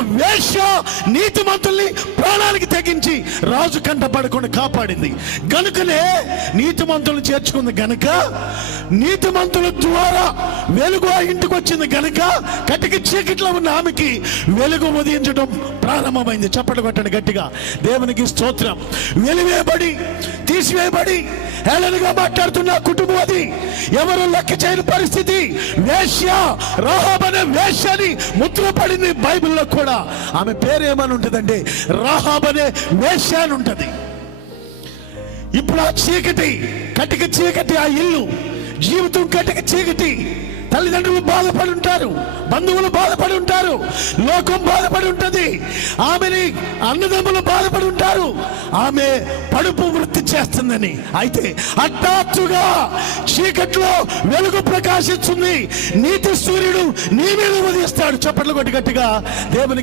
వేశ్య నీతిమంతుల్ని ప్రాణానికి తెగించి రాజు కంట పడకుండా కాపాడింది గనుకనే నీతిమంతులను చేర్చుకుంది గనుక, నీతిమంతుల ద్వారా వెలుగు ఆ ఇంటికి వచ్చింది గనుక కటిక చీకట్లో ఉన్న ఆమెకి వెలుగు ఉదయించడం ప్రారంభమైంది. చప్పట్లు కొట్టండి గట్టిగా. దేవునికి స్తోత్రం. వెలివేయబడి తీసివేయబడి హేళనగా మాట్లాడుతున్న కుటుంబం అది. ఎవరు లెక్క చేయని పరిస్థితి. వేశ్య, రాహాబ్ అనే వేశ్యని ముద్రపడింది బైబిల్లో కూడా. ఆమె పేరు ఏమని ఉంటుందంటే రాహాబ్ అనే వేశ్య అని ఉంటది. ఇప్పుడు ఆ చీకటి, కటిక చీకటి, ఆ ఇల్లు జీవితం కటిక చీకటి. తల్లిదండ్రులు బాధపడి ఉంటారు, బంధువులు బాధపడి ఉంటారు, లోకం బాధపడి ఉంటుంది, ఆమెని అన్నదమ్ములు బాధపడి ఉంటారు. ఆమె పడుపు వృత్తి చేస్తుందని. అయితే హఠాత్తుగా చీకట్లో వెలుగు ప్రకాశిస్తుంది. నీతి సూర్యుడు నీ మీద ఉదయిస్తాడు. చప్పట్లు కొట్టి గట్టిగా దేవునికి